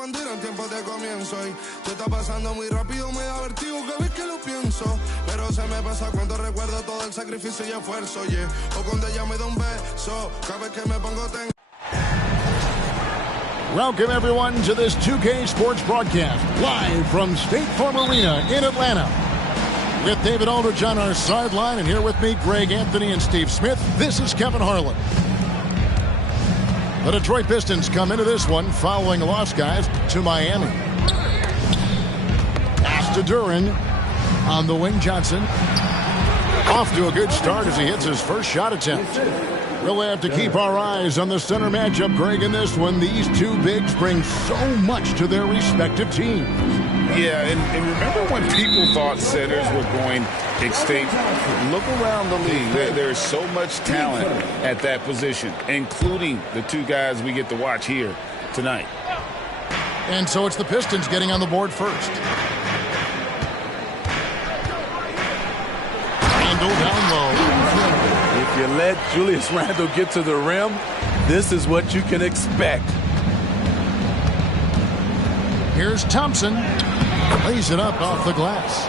cuando irán tiempos de comienzo. Y se está pasando muy rápido, me da vertigo cada vez que lo pienso. Pero se me pasa cuando recuerdo todo el sacrificio y esfuerzo, yeah. O cuando ella me da un beso, cada vez que me pongo tenso. Welcome, everyone, to this 2K Sports broadcast, live from State Farm Arena in Atlanta. With David Aldridge on our sideline, and here with me, Greg Anthony and Steve Smith, this is Kevin Harlan. The Detroit Pistons come into this one following a loss, guys, to Miami. Pass to Duran on the wing. Johnson off to a good start as he hits his first shot attempt. We'll have to keep our eyes on the center matchup, Greg, in this one. These two bigs bring so much to their respective teams. Yeah, and remember when people thought centers were going extinct? Look around the league. There's so much talent at that position, including the two guys we get to watch here tonight. And so it's the Pistons getting on the board first. Randle down low. If you let Julius Randle get to the rim, this is what you can expect. Here's Thompson. Lays it up off the glass.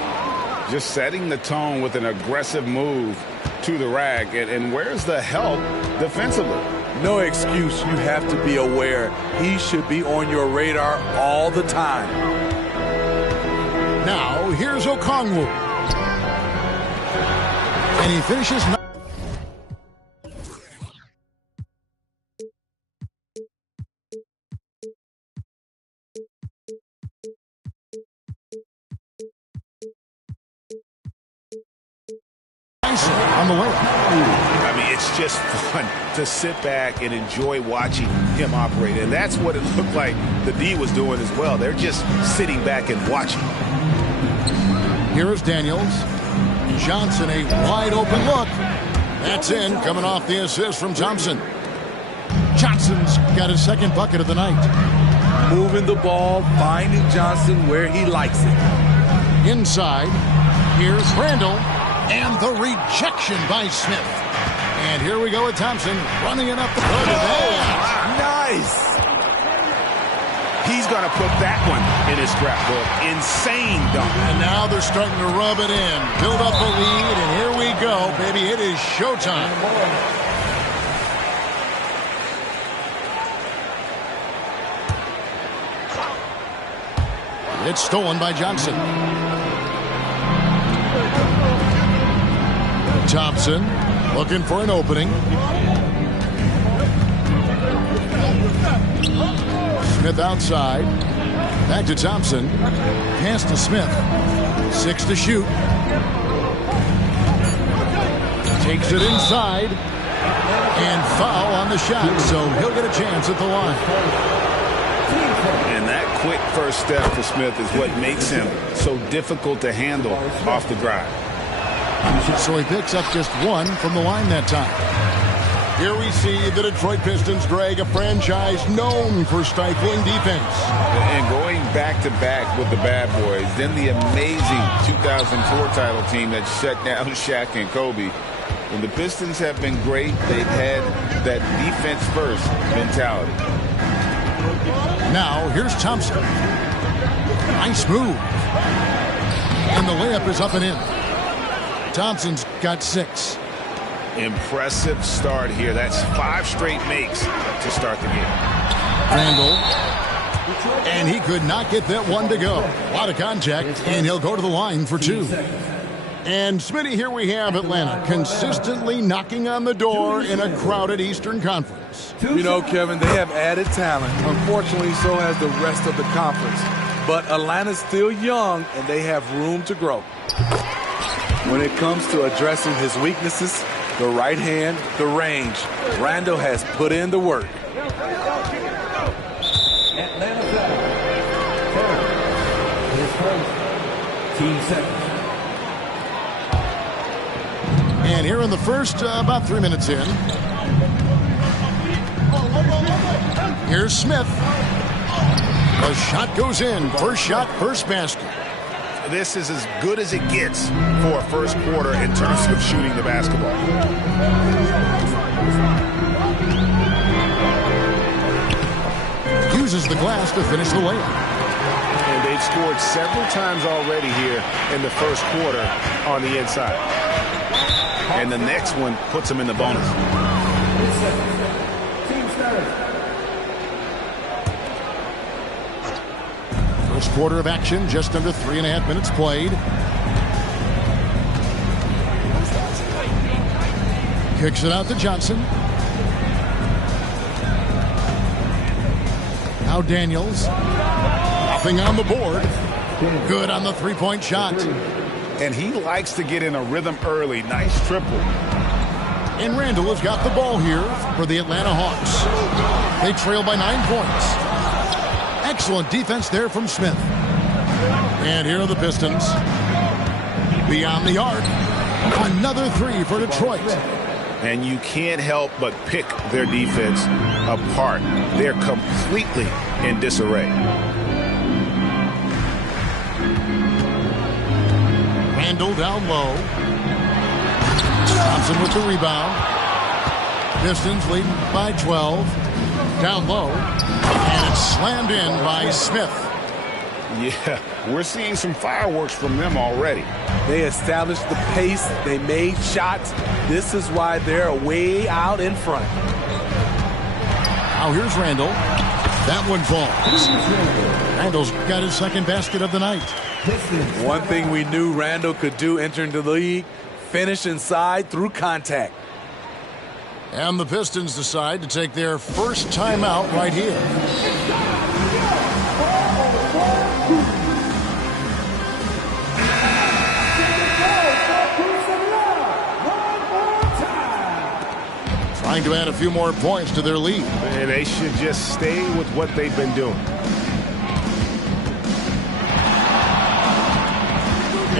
Just setting the tone with an aggressive move to the rack. And where's the help defensively? No excuse. You have to be aware. He should be on your radar all the time. Now, here's Okongwu. And he finishes... on the way. I mean, it's just fun to sit back and enjoy watching him operate. And that's what it looked like the D was doing as well. They're just sitting back and watching. Here is Daniels. Johnson, a wide open look. That's in, coming off the assist from Thompson. Johnson's got his second bucket of the night. Moving the ball, finding Johnson where he likes it. Inside, here's Randle. And the rejection by Smith. And here we go with Thompson running it up the court. Nice. He's going to put that one in his scrapbook. Insane dunk. And now they're starting to rub it in. Build up a lead, and here we go, baby. It is showtime. It's stolen by Johnson. Thompson looking for an opening. Smith outside. Back to Thompson. Pass to Smith. 6 to shoot. Takes it inside. And foul on the shot, so he'll get a chance at the line. And that quick first step for Smith is what makes him so difficult to handle off the drive. So he picks up just one from the line that time. Here we see the Detroit Pistons, Greg, a franchise known for stifling defense. And going back-to-back with the bad boys, then the amazing 2004 title team that shut down Shaq and Kobe. When the Pistons have been great, they've had that defense-first mentality. Now, here's Thompson. Nice move. And the layup is up and in. Thompson's got 6. Impressive start here. That's 5 straight makes to start the game. Randle. And he could not get that one to go. A lot of contact, and he'll go to the line for 2. And Smitty, here we have Atlanta consistently knocking on the door in a crowded Eastern Conference. You know, Kevin, they have added talent. Unfortunately, so has the rest of the conference. But Atlanta's still young, and they have room to grow. When it comes to addressing his weaknesses, the right hand, the range, Randle has put in the work. Atlanta Team 7. And here in the first, about 3 minutes in. Here's Smith. The shot goes in. First shot, first basket. This is as good as it gets for a first quarter in terms of shooting the basketball. uses the glass to finish the layup. And they've scored several times already here in the first quarter on the inside. And the next one puts them in the bonus. First quarter of action, just under 3.5 minutes played. Kicks it out to Johnson. Now Daniels. Nothing on the board. Good on the three-point shot. And he likes to get in a rhythm early. Nice triple. And Randall has got the ball here for the Atlanta Hawks. They trail by 9 points. Excellent defense there from Smith. And here are the Pistons. Beyond the arc. Another three for Detroit. And you can't help but pick their defense apart. They're completely in disarray. Randall down low. Thompson with the rebound. Pistons leading by 12. Down low. And it's slammed in by Smith. Yeah, we're seeing some fireworks from them already. They established the pace. They made shots. This is why they're way out in front. Now here's Randall. That one falls. Randall's got his second basket of the night. One thing we knew Randall could do entering the league, finish inside through contact. And the Pistons decide to take their first timeout right here. Trying to add a few more points to their lead. And they should just stay with what they've been doing.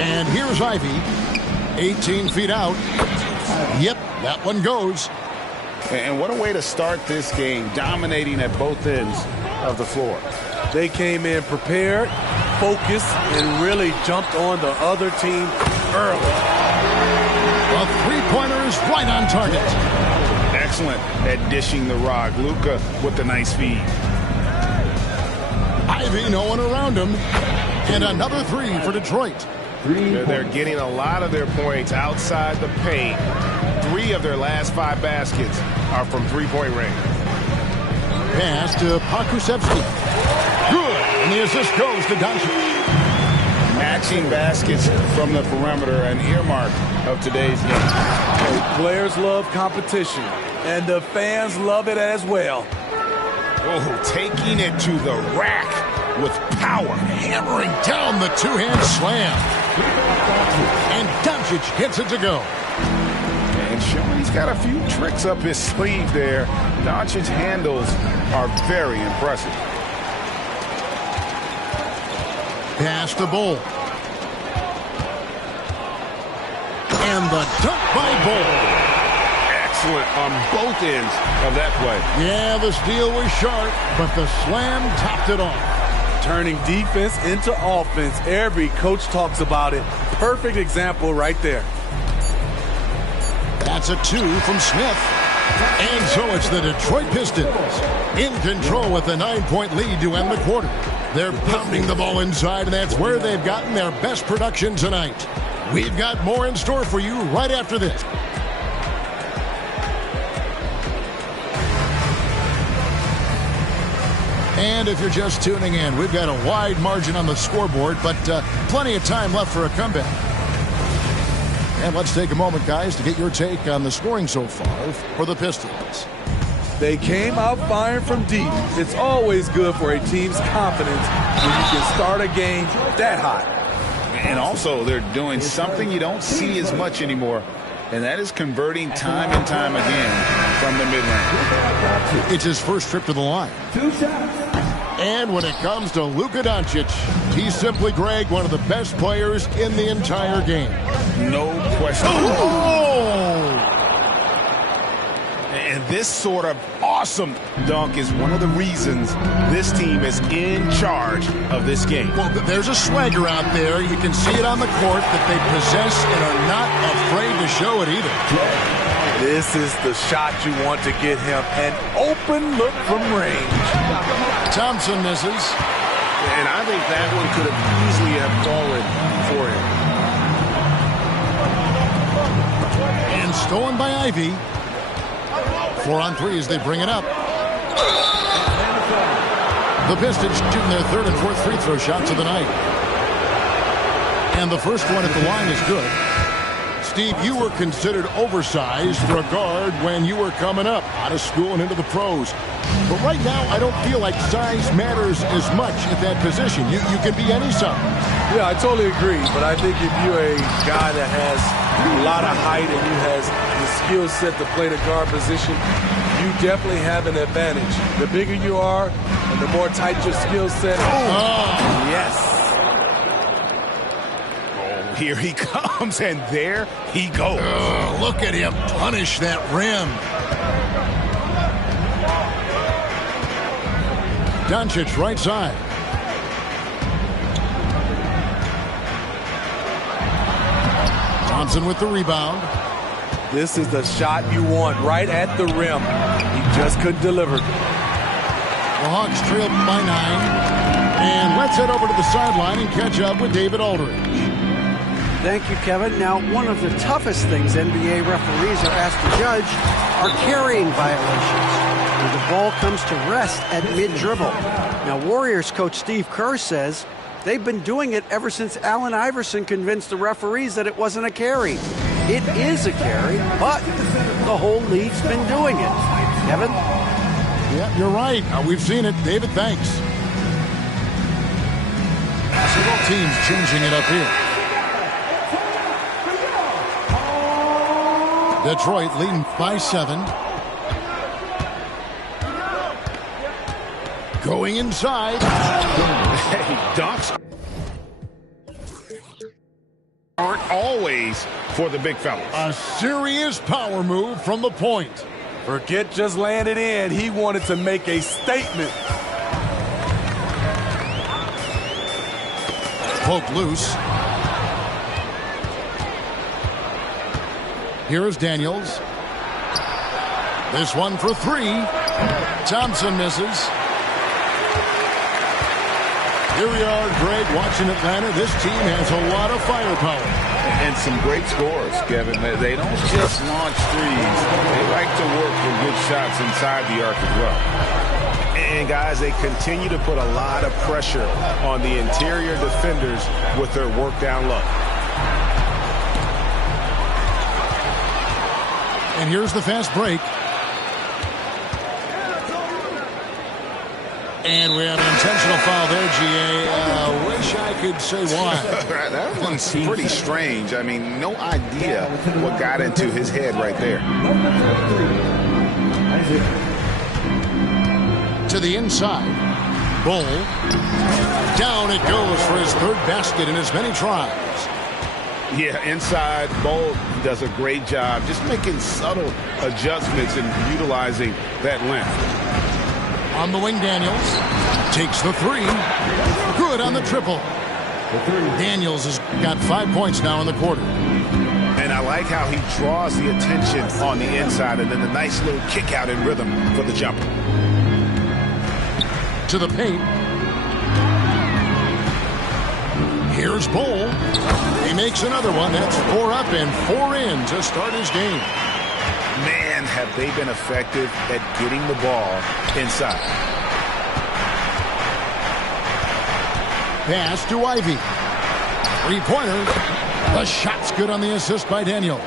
And here's Ivy. 18 feet out. Yep, that one goes. And what a way to start this game, dominating at both ends of the floor. They came in prepared, focused, and really jumped on the other team early. A three-pointer is right on target. Excellent at dishing the rock. Luka with the nice feed. Ivy, no one around him. And another three for Detroit. They're getting a lot of their points outside the paint. 3 of their last 5 baskets are from three-point range. Pass to Pokusevski. Good. And the assist goes to Doncic. Matching baskets from the perimeter, an earmark of today's game. Players love competition, and the fans love it as well. Oh, taking it to the rack with power. Hammering down the two-hand slam. And Doncic gets it to go. And showing he's got a few tricks up his sleeve there. Doncic's handles are very impressive. Pass to Bull. And the dunk by Bull. Excellent on both ends of that play. Yeah, the steal was sharp, but the slam topped it off. Turning defense into offense. Every coach talks about it. Perfect example right there. That's a 2 from Smith. And so it's the Detroit Pistons in control with a 9-point lead to end the quarter. They're pounding the ball inside, and that's where they've gotten their best production tonight. We've got more in store for you right after this. And if you're just tuning in, we've got a wide margin on the scoreboard, but plenty of time left for a comeback. And let's take a moment, guys, to get your take on the scoring so far for the Pistons. They came out firing from deep. It's always good for a team's confidence when you can start a game that hot. And also, they're doing something you don't see as much anymore, and that is converting time and time again from the mid-range. It's his first trip to the line. 2 shots. And when it comes to Luka Doncic, he's simply, Greg, one of the best players in the entire game. No question. Oh! And this sort of awesome dunk is one of the reasons this team is in charge of this game. Well, there's a swagger out there. You can see it on the court that they possess and are not afraid to show it either. This is the shot you want to get him. An open look from range. Thompson misses. And I think that one could have easily have fallen for him. And stolen by Ivy. 4 on 3 as they bring it up. The Pistons shooting their third and fourth free throw shots of the night. And the first one at the line is good. Steve, you were considered oversized for a guard when you were coming up out of school and into the pros. But right now, I don't feel like size matters as much at that position. You can be any size. Yeah, I totally agree. But I think if you're a guy that has a lot of height and you has the skill set to play the guard position, you definitely have an advantage. The bigger you are and the more tight your skill set. Yes. Here he comes, and there he goes. Look at him punish that rim. Doncic right side. Thompson with the rebound. This is the shot you want right at the rim. He just couldn't deliver. The Hawks trail by 9. And let's head over to the sideline and catch up with David Aldridge. Thank you, Kevin. Now, one of the toughest things NBA referees are asked to judge are carrying violations, where the ball comes to rest at mid-dribble. Now, Warriors coach Steve Kerr says they've been doing it ever since Allen Iverson convinced the referees that it wasn't a carry. It is a carry, but the whole league's been doing it. Kevin? Yeah, you're right. We've seen it. David, thanks. Several teams changing it up here. Detroit leading by 7. Going inside. Hey, dunks aren't always for the big fellas. A serious power move from the point. Forget just laying it in. He wanted to make a statement. Poke loose. Here is Daniels. This one for 3. Thompson misses. Here we are, Greg, watching Atlanta. This team has a lot of firepower. And some great scores, Kevin. They don't just launch threes. They like to work for good shots inside the arc as well. And, guys, they continue to put a lot of pressure on the interior defenders with their work down low. And here's the fast break. And we have an intentional foul there, GA. Wish I could say why. That one's pretty strange. I mean, no idea what got into his head right there. To the inside. Bull. Down it goes for his third basket in as many tries. Yeah, inside, Bolt does a great job just making subtle adjustments and utilizing that length. On the wing, Daniels takes the 3. Good on the triple. Daniels has got 5 points now in the quarter. And I like how he draws the attention on the inside and then the nice little kick out in rhythm for the jumper. To the paint. Here's Bull. He makes another one. That's 4 up and 4 in to start his game. Man, have they been effective at getting the ball inside. Pass to Ivy. 3-pointer. The shot's good on the assist by Daniels.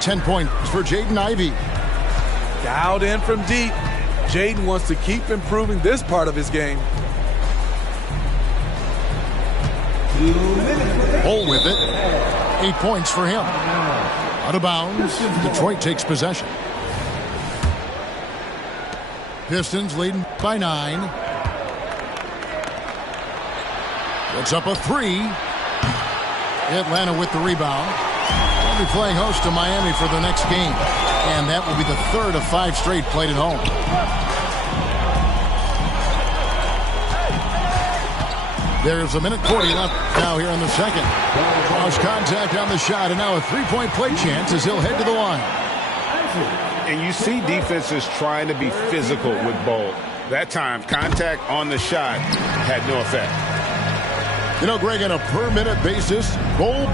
10 points for Jaden Ivey. Dialed in from deep. Jaden wants to keep improving this part of his game. Bull with it. 8 points for him. Out of bounds. Detroit takes possession. Pistons leading by 9. Puts up a 3. Atlanta with the rebound. They'll be playing host to Miami for the next game. And that will be the third of 5 straight played at home. There's a minute 40 left now here in the second. Draws contact on the shot, and now a 3-point play chance as he'll head to the line. And you see defenses trying to be physical with Bol. That time, contact on the shot had no effect. You know, Greg, on a per-minute basis, Bol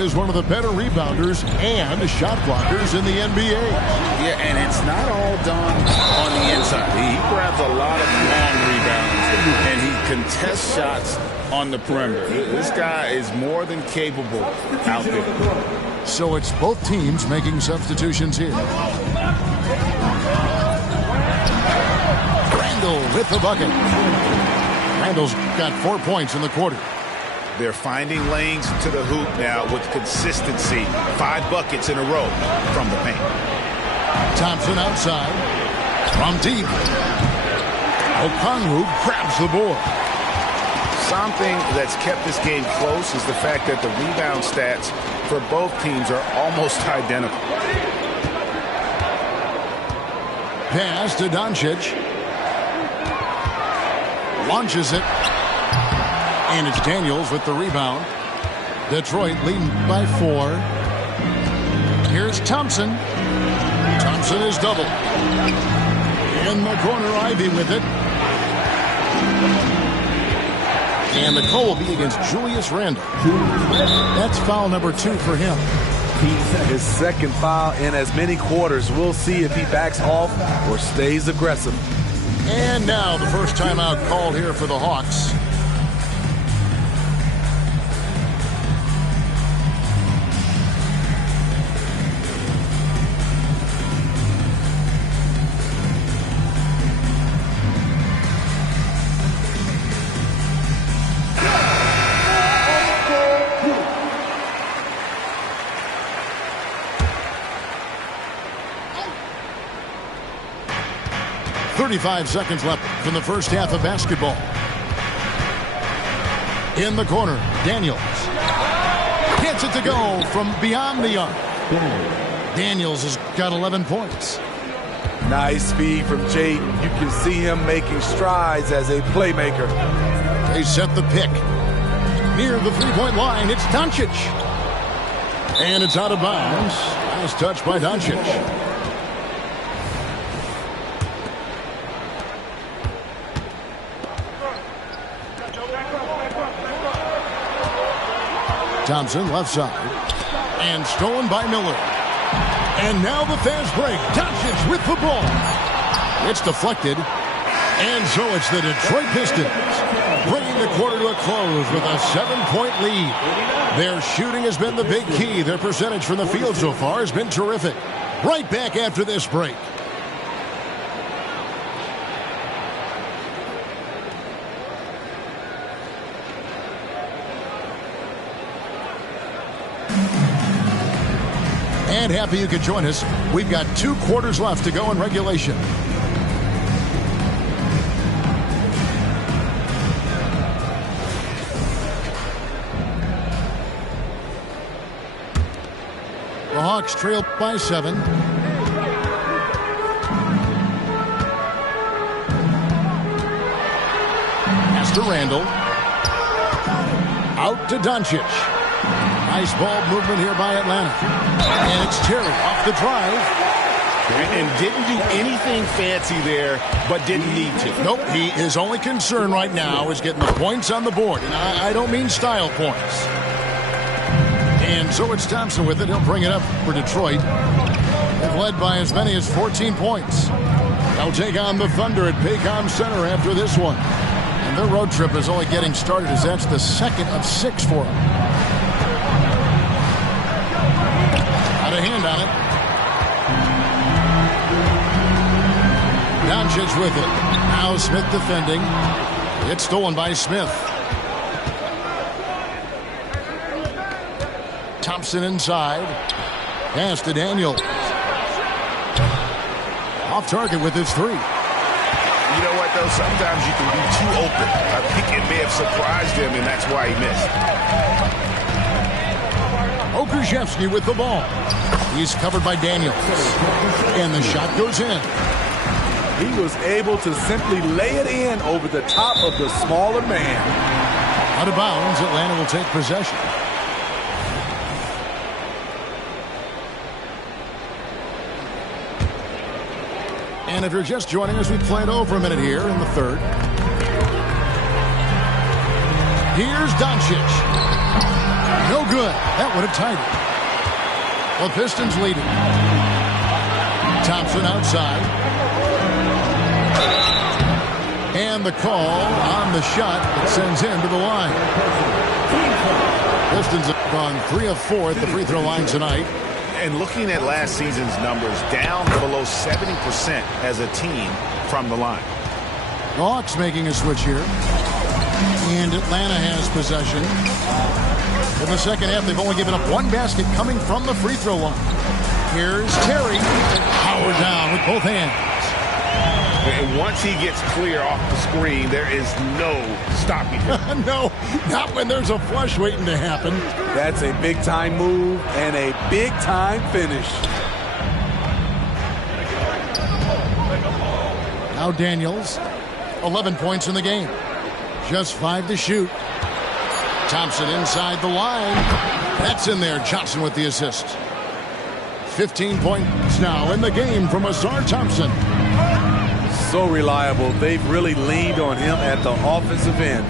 is one of the better rebounders and shot blockers in the NBA. Yeah, and it's not all done on the inside. He grabs a lot of long rebounds, and he contests shots on the perimeter. This guy is more than capable out there. So it's both teams making substitutions here. Randall with the bucket. Randall's got 4 points in the quarter. They're finding lanes to the hoop now with consistency. 5 buckets in a row from the paint. Thompson outside. From deep. Okongwu grabs the board. Something that's kept this game close is the fact that the rebound stats for both teams are almost identical. Pass to Doncic. Launches it. And it's Daniels with the rebound. Detroit leading by 4. Here's Thompson. Thompson is doubled. In the corner, Ivy with it. And the call will be against Julius Randle. That's foul number 2 for him. His second foul in as many quarters. We'll see if he backs off or stays aggressive. And now the first timeout called here for the Hawks. .35 seconds left from the first half of basketball. In the corner, Daniels. Gets it to go from beyond the arc. Daniels has got 11 points. Nice speed from Jaden. You can see him making strides as a playmaker. They set the pick. Near the three-point line, it's Doncic. And it's out of bounds. Nice touch by Doncic. Thompson left side. And stolen by Miller. And now the fast break. Doncic with the ball. It's deflected. And so it's the Detroit Pistons bringing the quarter to a close with a 7-point lead. Their shooting has been the big key. Their percentage from the field so far has been terrific. Right back after this break. And happy you could join us. We've got 2 quarters left to go in regulation. The Hawks trail by 7. Pass to Randall. Out to Doncic. Nice ball movement here by Atlanta. And it's Terry off the drive. And didn't do anything fancy there, but didn't need to. Nope, his only concern right now is getting the points on the board. And I don't mean style points. And so it's Thompson with it. He'll bring it up for Detroit. They've led by as many as 14 points. They'll take on the Thunder at Paycom Center after this one. And their road trip is only getting started as that's the second of 6 for them. Out of hand on it. Doncic with it. Now Smith defending. It's stolen by Smith. Thompson inside. Pass to Daniels. Off target with his 3. You know what, though? Sometimes you can be too open. I think it may have surprised him, and that's why he missed. Okajewski with the ball. He's covered by Daniels. And the shot goes in. He was able to simply lay it in over the top of the smaller man. Out of bounds, Atlanta will take possession. And if you're just joining us, we play it over a minute here in the third. Here's Doncic. No good. That would have tied it. Well, Pistons lead it. Thompson outside. And the call on the shot that sends him to the line. Pistons have gone 3 of 4 at the free throw line tonight. And looking at last season's numbers, down below 70% as a team from the line. The Hawks making a switch here. And Atlanta has possession. In the second half, they've only given up 1 basket coming from the free throw line. Here's Terry. Power down with both hands. And once he gets clear off the screen, there is no stopping him. No, not when there's a flush waiting to happen. That's a big-time move and a big-time finish. Now Daniels, 11 points in the game. Just 5 to shoot. Thompson inside the line. That's in there. Johnson with the assist. 15 points now in the game from Asar Thompson. So reliable. They've really leaned on him at the offensive end.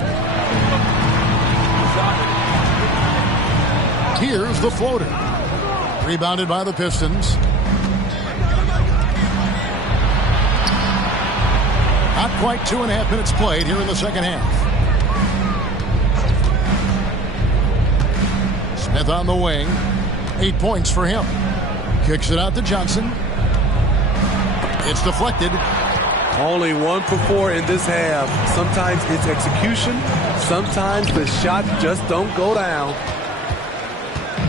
Here's the floater. Rebounded by the Pistons. Not quite 2.5 minutes played here in the second half. Smith on the wing. 8 points for him. Kicks it out to Johnson. It's deflected. Only 1 for 4 in this half. Sometimes it's execution. Sometimes the shots just don't go down.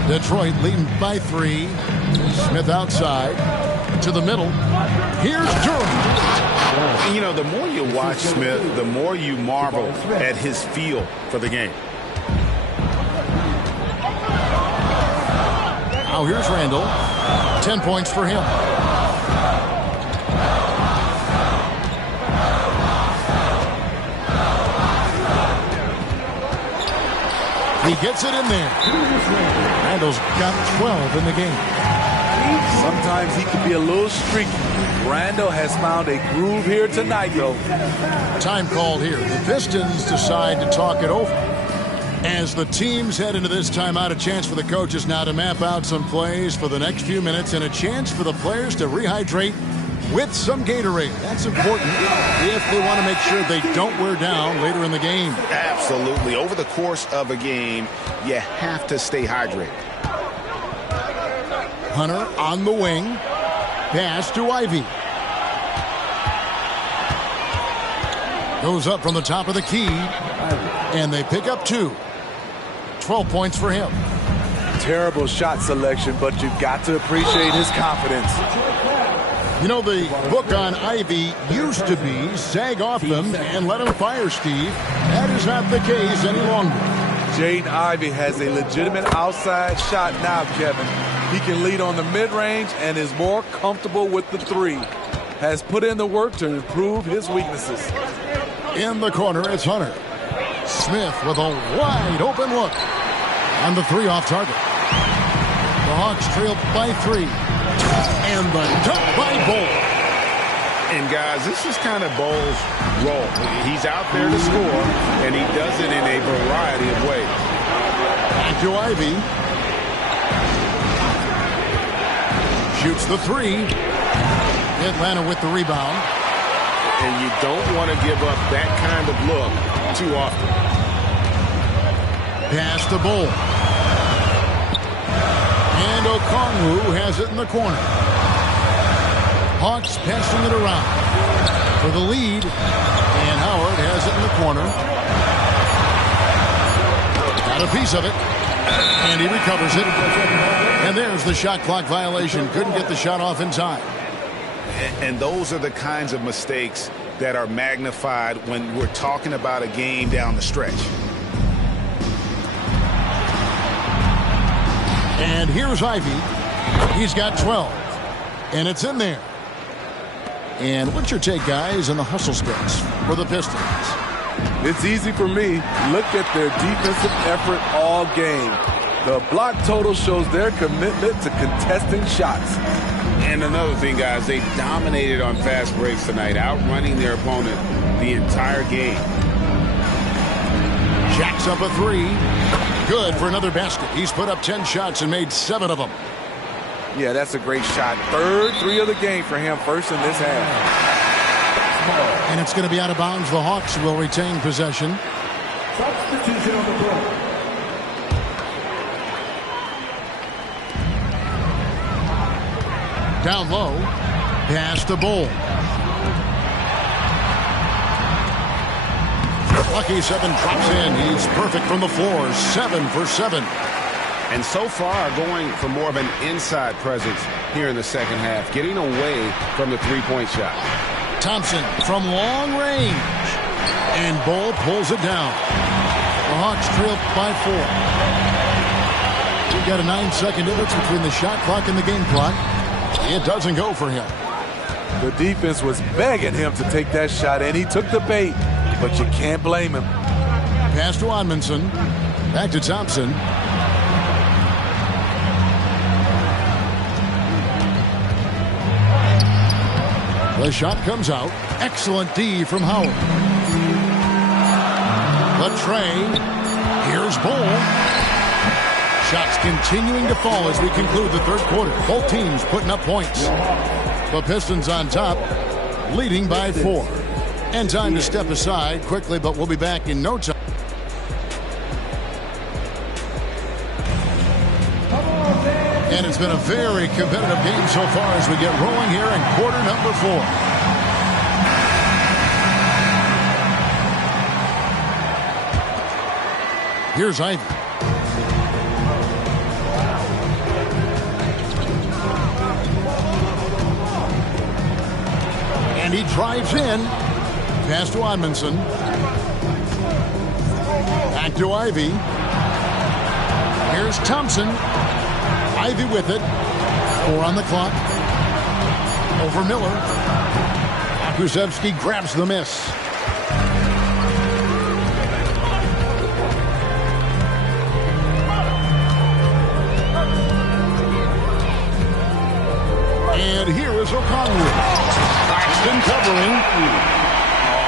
Detroit leading by 3. Smith outside to the middle. Here's Durham. You know, the more you watch Smith, the more you marvel at his feel for the game. Now here's Randall. 10 points for him. He gets it in there. Randall's got 12 in the game. Sometimes he can be a little streaky. Randall has found a groove here tonight, though. Time called here. The Pistons decide to talk it over. As the teams head into this timeout, a chance for the coaches now to map out some plays for the next few minutes and a chance for the players to rehydrate with some Gatorade. That's important if they want to make sure they don't wear down later in the game. Absolutely. Over the course of a game, you have to stay hydrated. Hunter on the wing. Pass to Ivy. Goes up from the top of the key. And they pick up 2. 12 points for him. Terrible shot selection, but you've got to appreciate his confidence. You know, the book on Ivy used to be sag off them and let him fire, Steve. That is not the case any longer. Jaden Ivey has a legitimate outside shot now, Kevin. He can lead on the mid-range and is more comfortable with the 3. Has put in the work to improve his weaknesses. In the corner, it's Hunter. Smith with a wide open look. On the 3 off target. The Hawks trail by 3. And the dunk by Bull. And guys, this is kind of Bull's role. He's out there to score, and he does it in a variety of ways. Back to Ivy. Shoots the 3. Atlanta with the rebound. And you don't want to give up that kind of look too often. Pass to Bull. And Okongwu has it in the corner. Hawks passing it around for the lead. And Howard has it in the corner. Got a piece of it. And he recovers it. And there's the shot clock violation. Couldn't get the shot off in time. And those are the kinds of mistakes that are magnified when we're talking about a game down the stretch. And here's Ivy. He's got 12. And it's in there. And what's your take, guys, on the hustle skills for the Pistons? It's easy for me. Look at their defensive effort all game. The block total shows their commitment to contesting shots. And another thing, guys, they dominated on fast breaks tonight, outrunning their opponent the entire game. Jacks up a three. Good for another basket. He's put up 10 shots and made 7 of them. Yeah, that's a great shot. Third three of the game for him, first in this half. And it's going to be out of bounds. The Hawks will retain possession. Substitution on the floor. Down low. Pass to Bull. Lucky 7 drops in. He's perfect from the floor. 7 for 7. And so far going for more of an inside presence here in the second half, getting away from the three-point shot. Thompson from long range. And Bull pulls it down. The Hawks trail by 4. We've got a 9-second difference between the shot clock and the game clock. It doesn't go for him. The defense was begging him to take that shot, and he took the bait, but you can't blame him. Pass to Edmondson. Back to Thompson. The shot comes out. Excellent D from Howard. The tray. Here's Bull. Shots continuing to fall as we conclude the third quarter. Both teams putting up points. The Pistons on top, leading by 4. And time to step aside quickly, but we'll be back in no time. And it's been a very competitive game so far as we get rolling here in quarter number 4. Here's Ivy. And he drives in. Pass to Edmondson. Back to Ivy. Here's Thompson. Ivy with it. 4 on the clock. Over Miller. Kuszewski grabs the miss. And here is O'Connell. Braxton covering.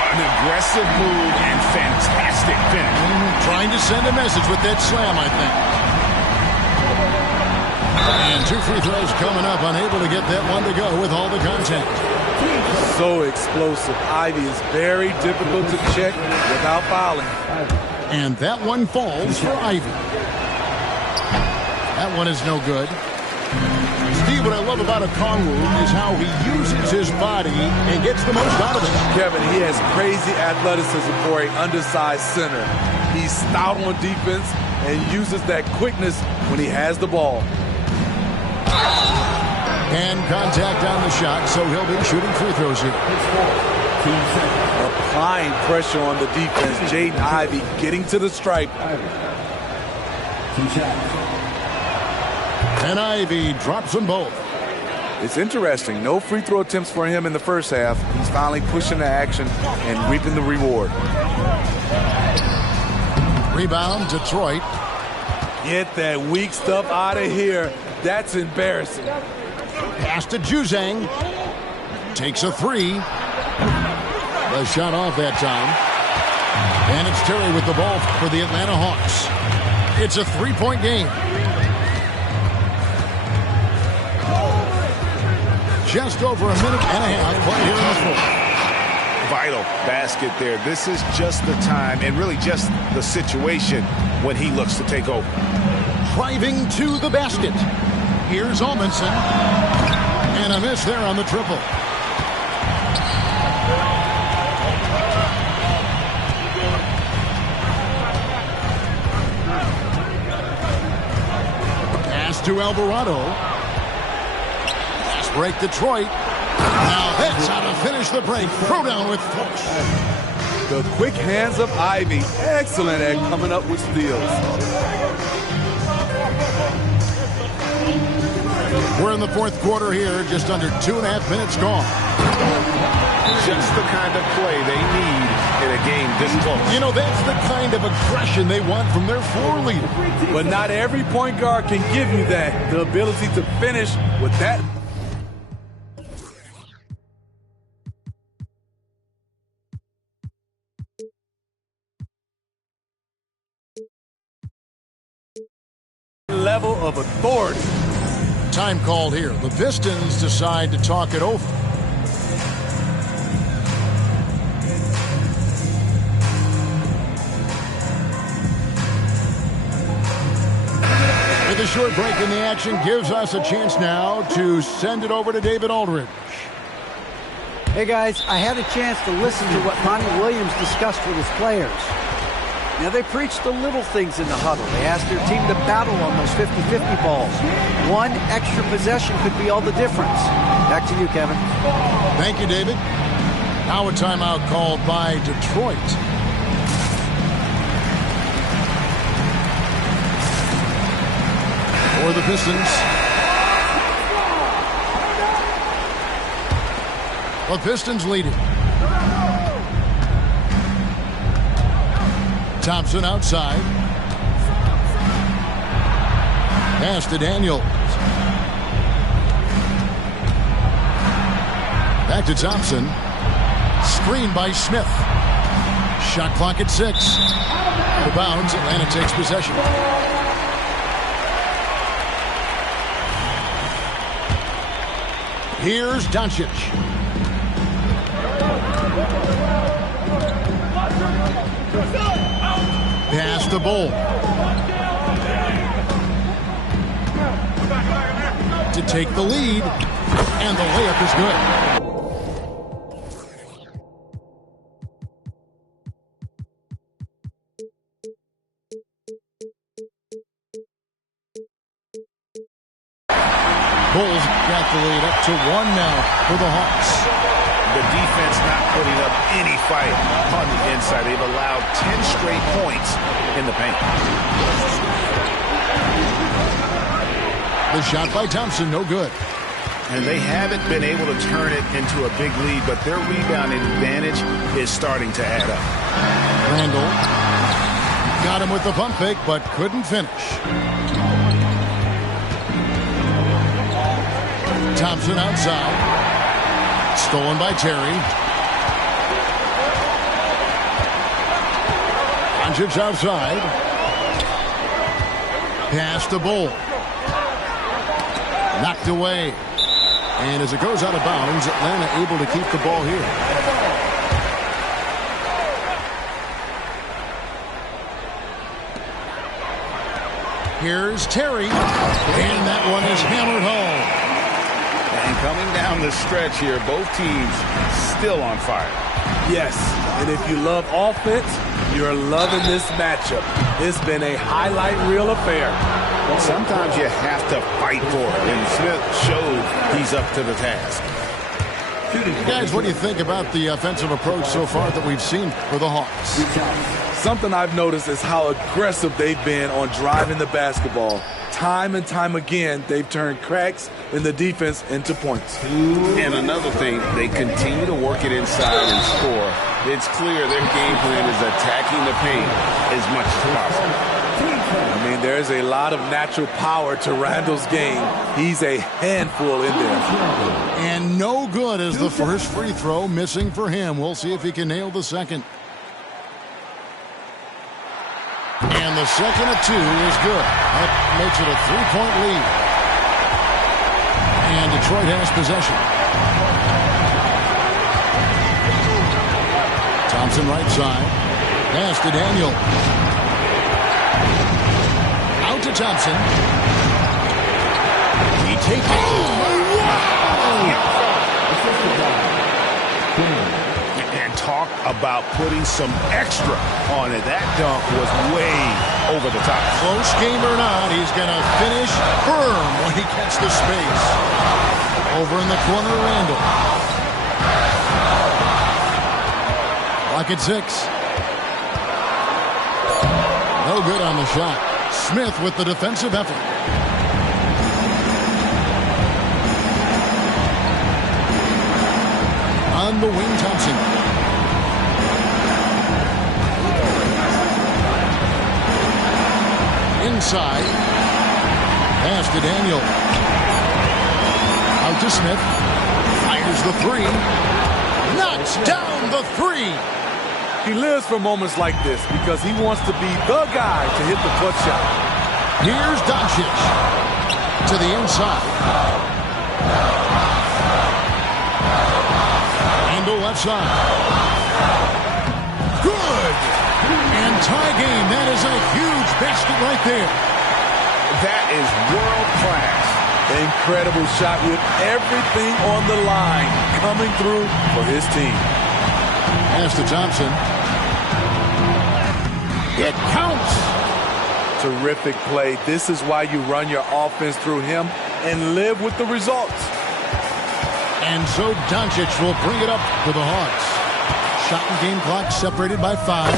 An aggressive move and fantastic finish. Trying to send a message with that slam, I think. And 2 free throws coming up. Unable to get that one to go with all the contact. So explosive. Ivy is very difficult to check without fouling. And that one falls for Ivy. That one is no good. Steve, what I love about Okongwu is how he uses his body and gets the most out of it. Kevin, he has crazy athleticism for an undersized center. He's stout on defense and uses that quickness when he has the ball. And contact on the shot, so he'll be shooting free throws here. Applying pressure on the defense. Jaden Ivey getting to the stripe. And Ivy drops them both. It's interesting. No free throw attempts for him in the first half. He's finally pushing the action and reaping the reward. Rebound, Detroit. Get that weak stuff out of here. That's embarrassing. Pass to Juzang. Takes a 3. The shot off that time. And it's Terry with the ball for the Atlanta Hawks. It's a 3-point game. Just over a minute and a half play here in the fourth. Vital basket there. This is just the time and really just the situation when he looks to take over. Driving to the basket. Here's Almanson. And a miss there on the triple. Pass to Alvarado. Fast break Detroit. Now that's how to finish the break. Throw down with force. The quick hands of Ivy. Excellent at coming up with steals. We're in the fourth quarter here. Just under 2.5 minutes gone. Just the kind of play they need in a game this close. You know, that's the kind of aggression they want from their floor leader. But not every point guard can give you that. The ability to finish with that. level of authority. Time called here. The Pistons decide to talk it over. With a short break in the action gives us a chance now to send it over to David Aldridge. Hey guys, I had a chance to listen to what Monty Williams discussed with his players. Now they preached the little things in the huddle. They asked their team to battle on those 50-50 balls. One extra possession could be all the difference. Back to you, Kevin. Thank you, David. Now a timeout called by Detroit. For the Pistons. The Pistons leading. Thompson outside. Pass to Daniels. Back to Thompson. Screen by Smith. Shot clock at 6. Out of bounds. Atlanta takes possession. Here's Doncic. Pass the Bull. To take the lead. And the layup is good. Bulls got the lead up to 1 now for the Hawks. The defense not putting up any fight on the inside. They've allowed 10 straight points in the paint. The shot by Thompson, no good. And they haven't been able to turn it into a big lead, but their rebounding advantage is starting to add up. Randall got him with the pump fake, but couldn't finish. Thompson outside. Stolen by Terry. Doncic outside. Pass to Bull. Knocked away. And as it goes out of bounds, Atlanta able to keep the ball here. Here's Terry. And that one is hammered home. And coming down the stretch here, both teams still on fire. Yes, and if you love offense, you're loving this matchup. It's been a highlight reel affair. Sometimes you have to fight for it, and Smith showed he's up to the task. Guys, what do you think about the offensive approach so far that we've seen for the Hawks? Something I've noticed is how aggressive they've been on driving the basketball. Time and time again, they've turned cracks in the defense into points. And another thing, they continue to work it inside and score. It's clear their game plan is attacking the paint as much as possible. I mean, there's a lot of natural power to Randall's game. He's a handful in there. And no good as the first free throw missing for him. We'll see if he can nail the second. And the second of 2 is good. That makes it a 3-point lead. And Detroit has possession. Thompson right side. Pass to Daniel. Out to Thompson. He takes it. And talk about putting some extra on it. That dunk was way over the top. Close game or not, he's going to finish firm when he gets the space. Over in the corner, Randall. Clock at 6. No good on the shot. Smith with the defensive effort. On the wing, Thompson. Inside. Pass to Daniel. Out to Smith. Fires the 3. Knocks down the 3. He lives for moments like this because he wants to be the guy to hit the clutch shot. Here's Doncic to the inside. And the left side. Good. And tie game. That is a huge basket right there. That is world class. Incredible shot with everything on the line coming through for his team. Pass to Thompson. It counts. Terrific play. This is why you run your offense through him and live with the results. And so Doncic will bring it up for the Hawks. Shot and game clock separated by 5. Oh,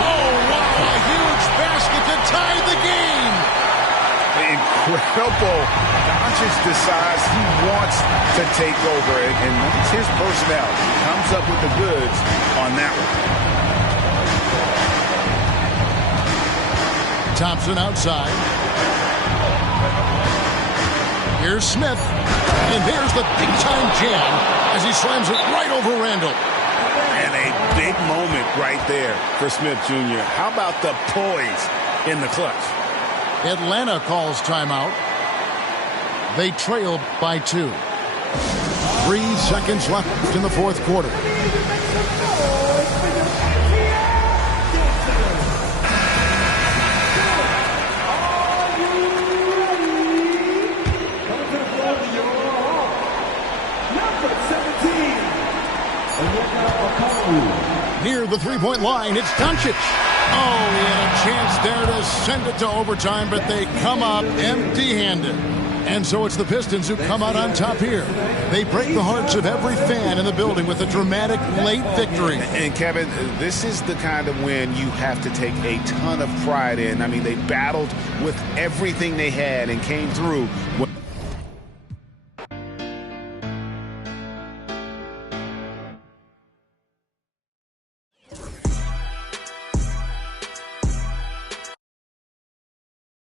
wow, a huge basket to tie the game. Incredible. Doncic decides he wants to take over it, and that's his personality. He comes up with the goods on that one. Thompson outside. Here's Smith. And there's the big-time jam as he slams it right over Randall. And a big moment right there for Smith Jr. How about the poise in the clutch? Atlanta calls timeout. They trail by 2. 3 seconds left in the fourth quarter. Near the three-point line, it's Doncic. Oh, he had a chance there to send it to overtime, but they come up empty-handed. And so it's the Pistons who come out on top here. They break the hearts of every fan in the building with a dramatic late victory. And Kevin, this is the kind of win you have to take a ton of pride in. I mean, they battled with everything they had and came through.